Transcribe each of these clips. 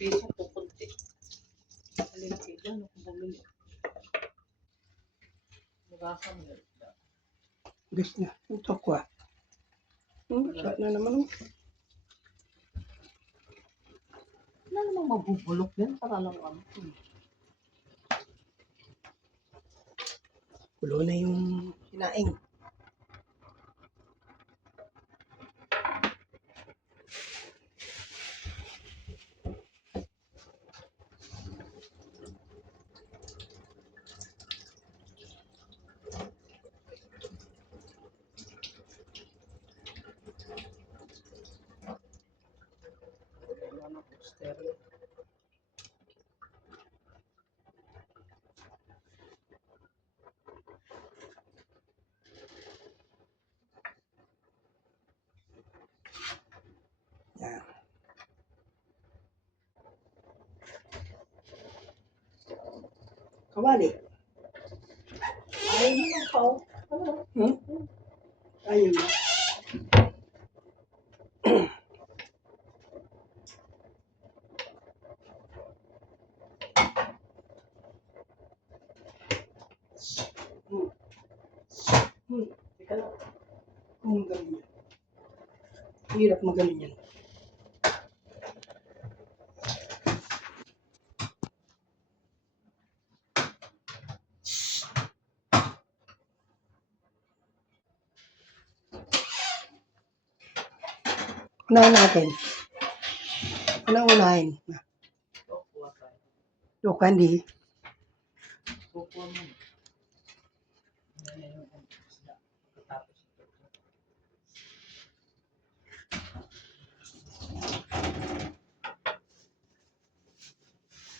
piso pupunti. Alinti dyan, kung bumili. Magkakam na. Gusto na. Ito ko ah. Wala na naman. Wala namang mabubulok yan para lang ano. Kulo na yung hinaing. Wala na poster. Yan. Kawali. Ayaw mo ng pao. Ano? Ayun na. Teka lang. Kung galing yan. Hirap magaling yan. Unahin natin. Anong unahin? Kukuha tayo. Yung candy. Kukuha mo. Ayan yung isda. Pagkatapos ito.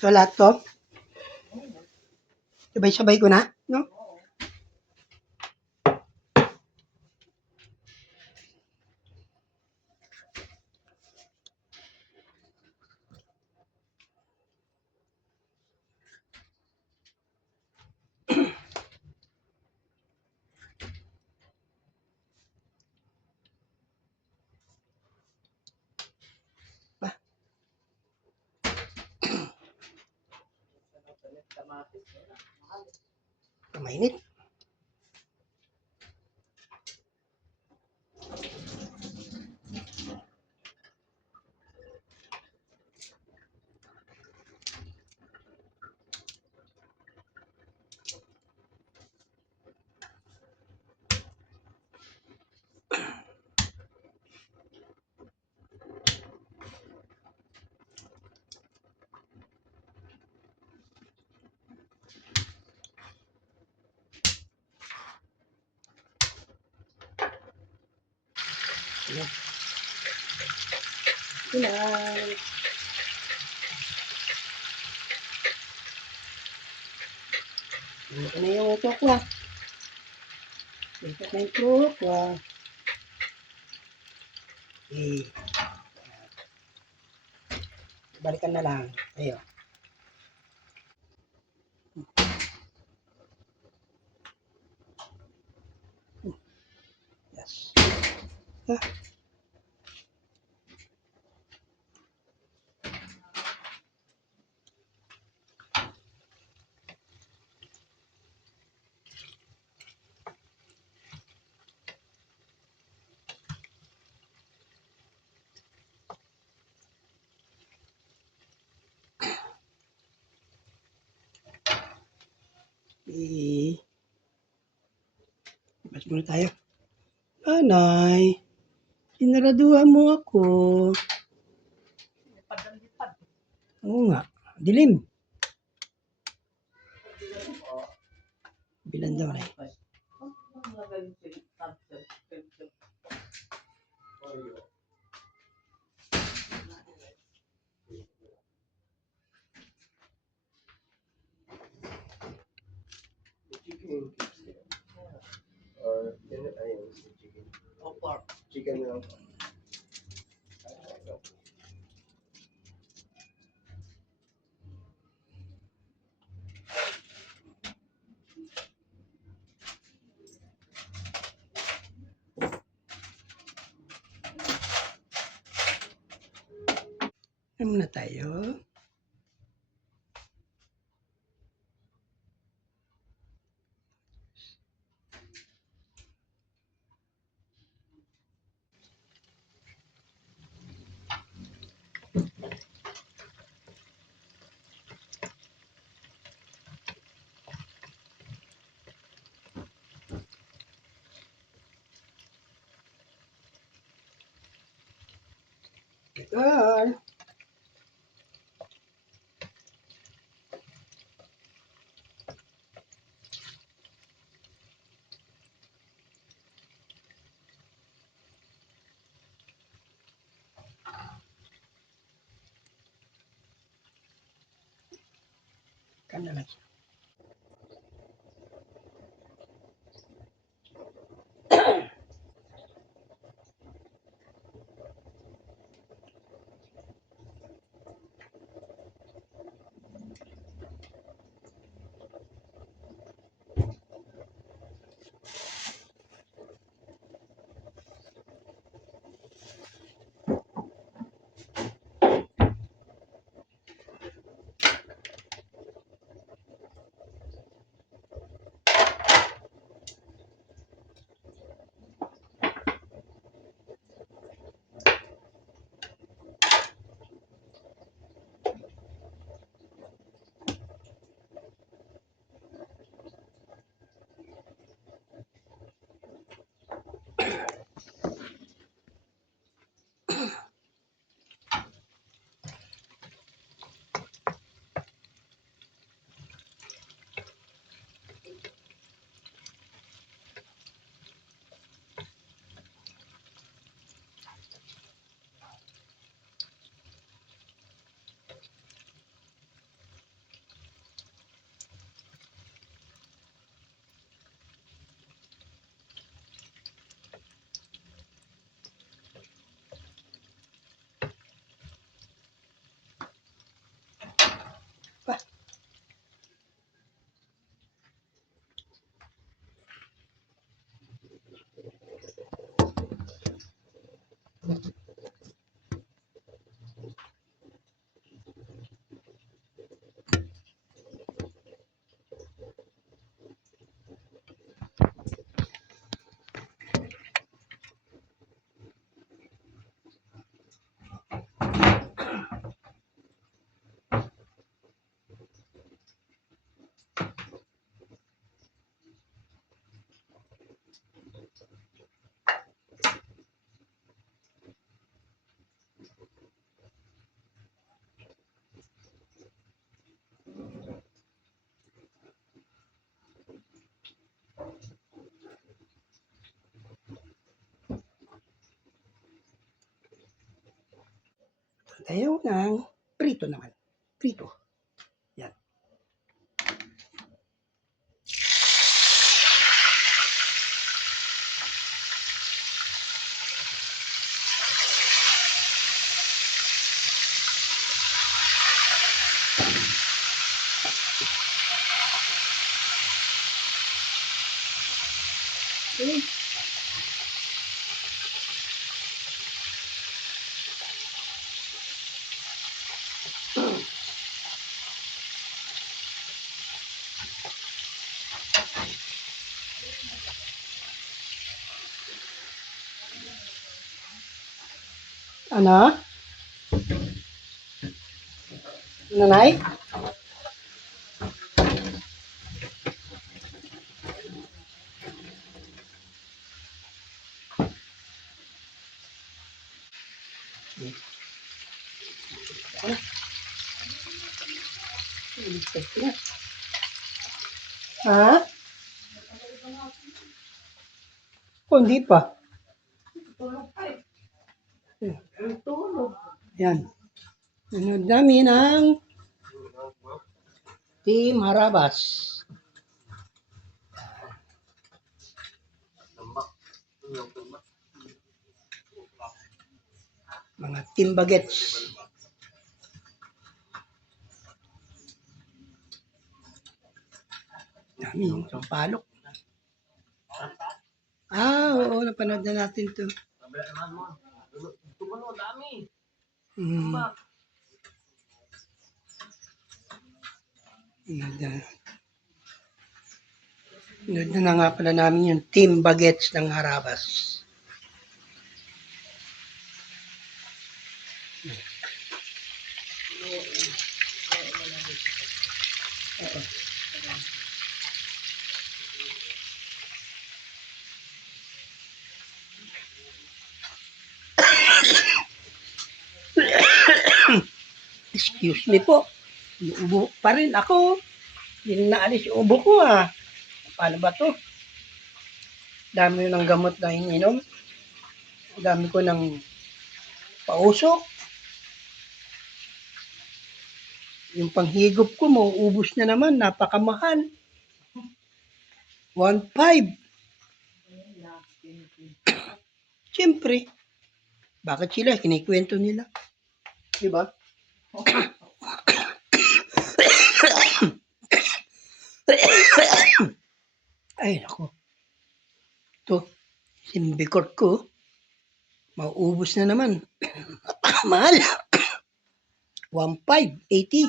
So lahat to. Sabay-sabay ko na. No? Kamatis. Mainit. Pinay. Ito na yung tokwa. Ito na yung tokwa. Okay. Balikan na lang. Ayun. Yes. Mas muna tayo. Anay, sinaraduhan mo ako. Lipad. Oo nga, dilim. Bilan daw na eh. Chicken lang. Ano muna tayo? Girl. Kan na lang siya. Ayaw ng prito naman. Prito. Yan. Okay. Ano? Nanay? Ha? O, hindi pa. Tulog. Yan. Nanood namin ang Team Harabas. Mga Team Bagets. Dami yung sampalok. Oo, napanood na natin to. Hmm. Nanood na nga pala namin yung Team Bagets ng Harabas. Excuse me po. Ubo pa rin ako. Hindi na naalis yung ubo ko ah. Paano ba to? Dami ng gamot na ininom. Dami ko ng pausok. Yung panghigop ko, mauubos na naman. Napakamahal. 1.5. Siyempre. Bakit sila? Kinikwento nila. Diba? Ay, naku. Ito, simbikot ko. Mauubos na naman. Mahal. 1.580.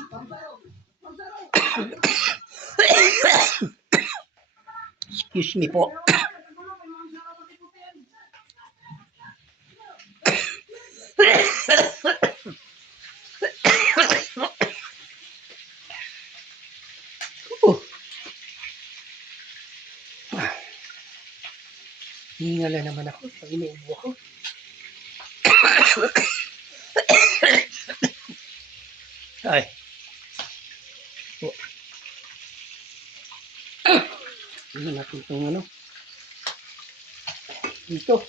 Excuse me po. Oh. Hingala naman ako pag inuubo ako. Ay. Oh. Ano natin itong ano? Dito.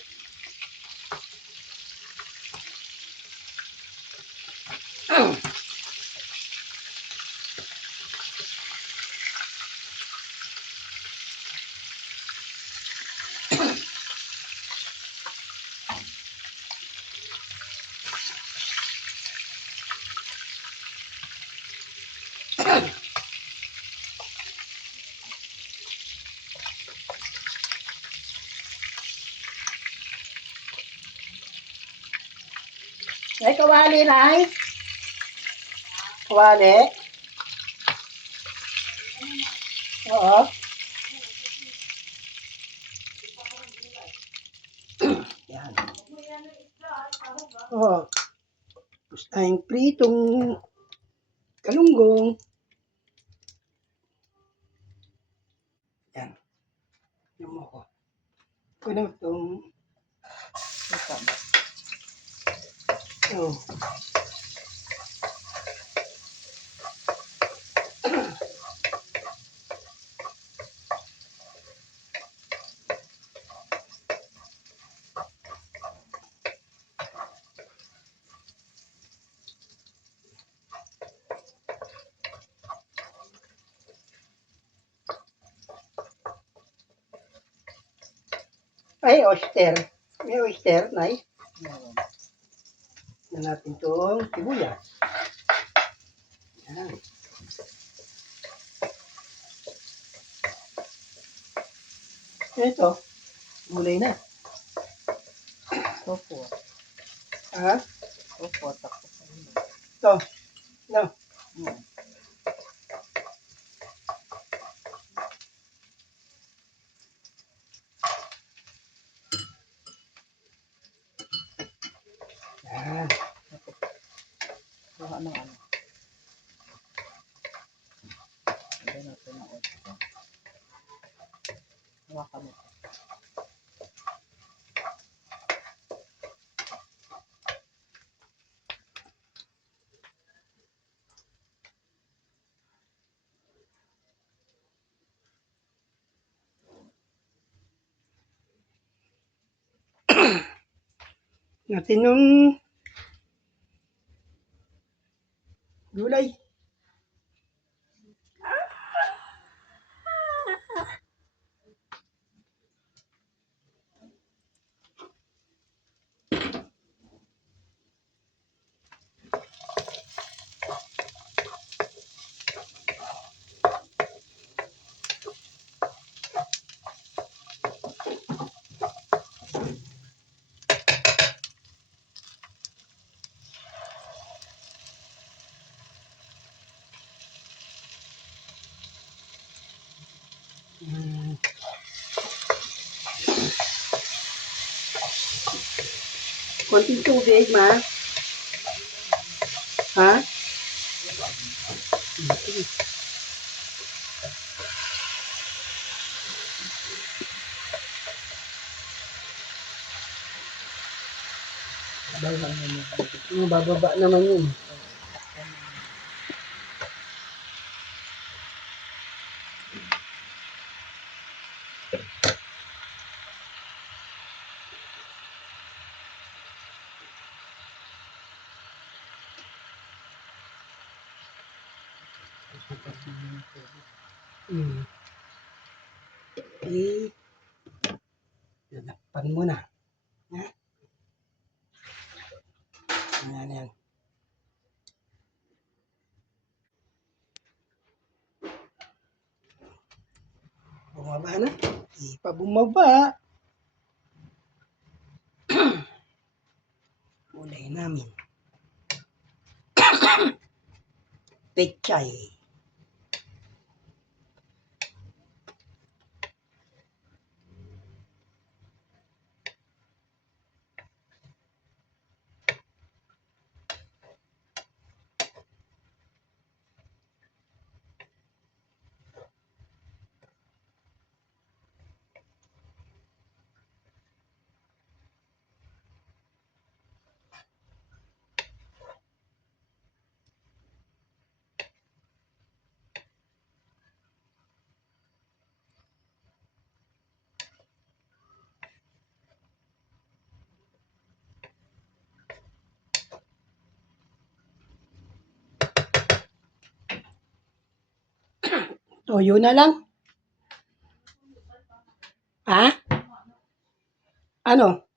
Ay, kawali, Nay. Kawali. Oo. Yan. Oo. Tapos tayong pritong kalunggong. Yan. Yan mo ko. Kuno itong oh. Ay, oyster. May oyster, Nay. Yan natin itong sibuyas. Yan. Ito, gulay na. Opo. Ha? Opo, takot. Ito. No. Yan. Kuha ng ano. Hindi natin ang opo. Hawakan mo. Natin yung gulay. Konting tubig, ma. Ha? Bababa naman yun. Hmm. Eh, lalakpan mo na. Ha? Ayan, yan. Bumaba na. Di pa bumaba. Ulay namin. Pechay. Toyo na lang. Ha? Ano?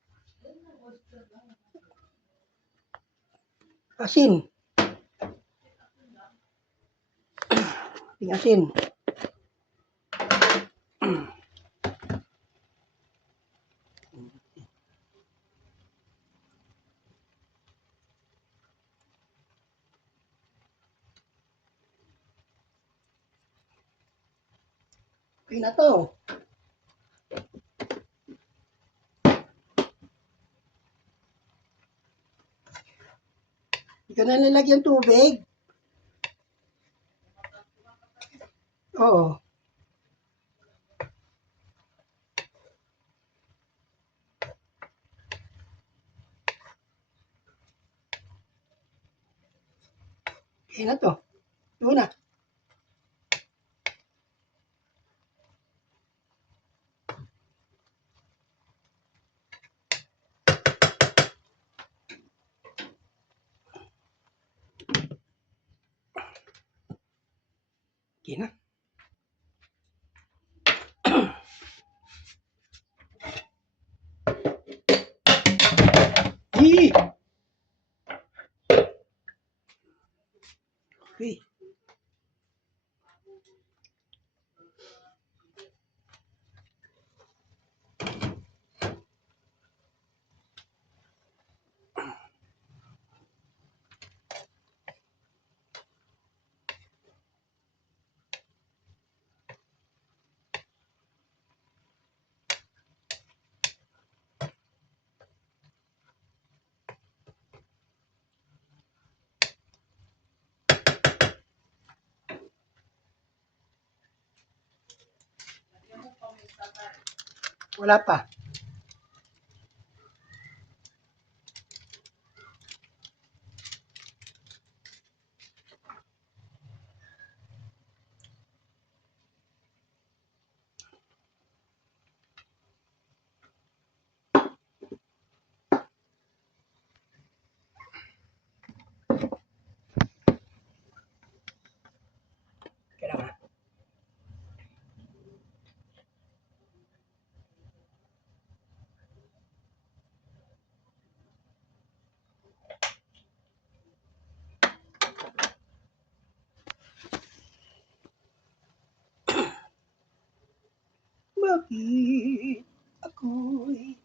Asin. Ting asin. Okay na to. Hindi ka na nilagyan tubig. Oo. Okay na to. Ito na. Okay na. Yee! Okay. Wala pa. Kailangan. Bakit ako'y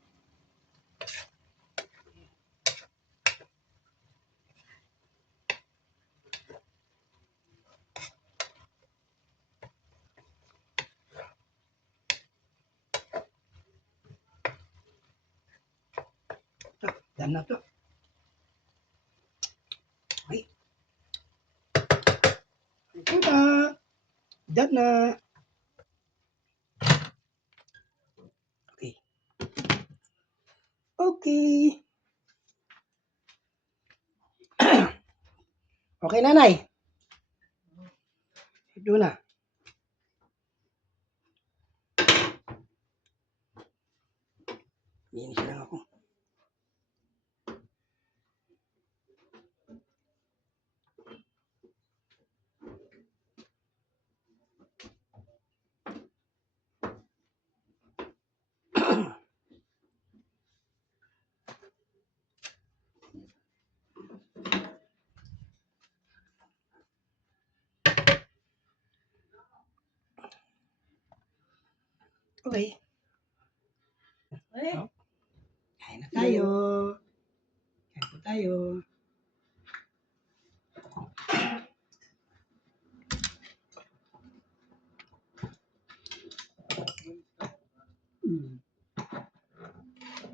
done na to. Okay. Ito na. Done na. Okay. Okay. Okay, nanay. Ito na. Linis lang ako. Okay. Eh, Kain na tayo. Kain po tayo.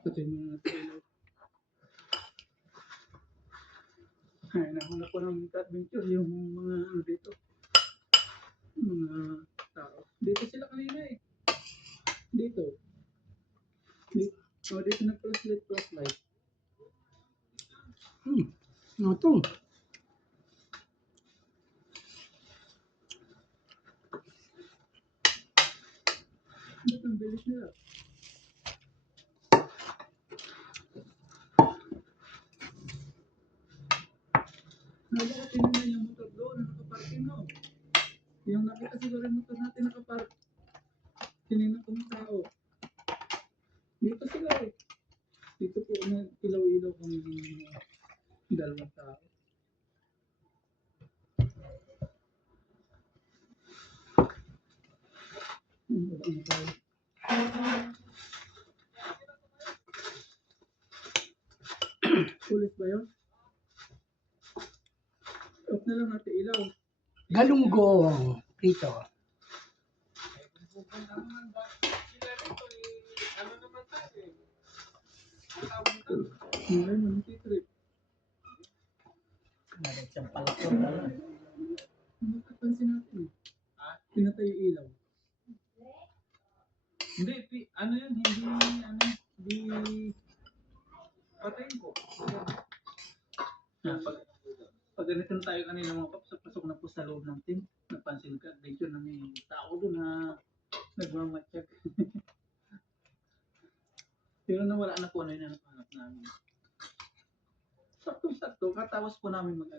Patayin mo na natin. Ay, nahanap ko ng adventure yung mga ano dito. Mga tao. Dito sila kanina eh. Dito. Dito. Oh, dito nag-flashlight. Ano to? Ba't ang bilis nila? Nala ko tinignan yung motor doon, nakaparking no. Yung nakita siguro yung motor natin nakapark. Tinignan ko ng tao. Dito sila eh. Dito po na ilaw-ilaw kami ng dalawang tao. Ano tayo? Pulis ba yun? Off na lang natin ilaw. Galunggong. Prito. Ngayon, nag-trip. Malit siyang palakor na lang. Napansin natin eh. Pinatay yung ilaw. Hindi, ano yun, hindi patayin ko. Pag ganito na tayo kanina mga paps, pasok na po sa loob ng team, napansin ka, adventure na may tao doon na nagmamatsyag. Pero nawala na po ano yun na napanap namin. Sakto, katapos po namin mag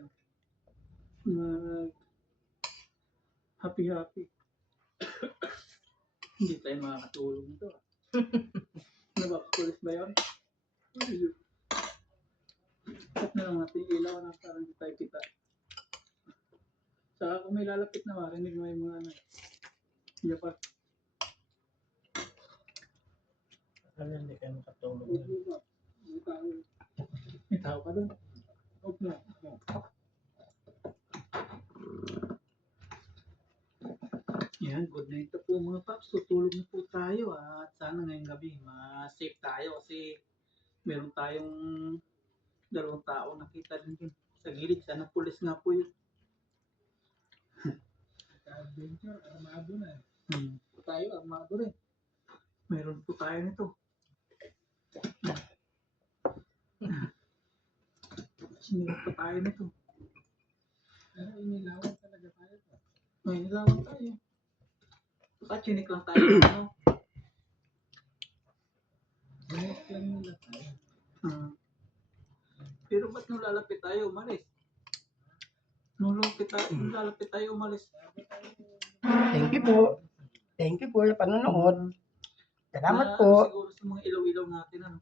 happy. Hindi tayo makakatulong nito. Ano ba, pulis ba yun? Stop na lang natin yung ilaw na parang hindi tayo kita. Saka kung may lalapit na marinig mo yung mga ano. Hindi pa. Ano, hindi kayo makatulong. May tao ka doon. Huwag na. Yan, good night na po mga paps. Tutulog na po tayo at sana ngayong gabi ma-safe tayo kasi meron tayong dalawang tao nakita din yun sa gilid. Sana pulis nga po yun. Adventure, armado na eh. Tayo, armado rin. Meron po tayo nito. Meron pa tayo nito. Pero inilawan talaga tayo. May nilawan tayo. Baka chinik lang tayo. Ano? Ganit lang nila tayo. Pero ba't nung lalapit tayo umalis? Nung lalapit tayo umalis. Thank you po. Thank you po sa panonood. Salamat Na, po. Siguro sa mga ilaw-ilaw natin. Ano?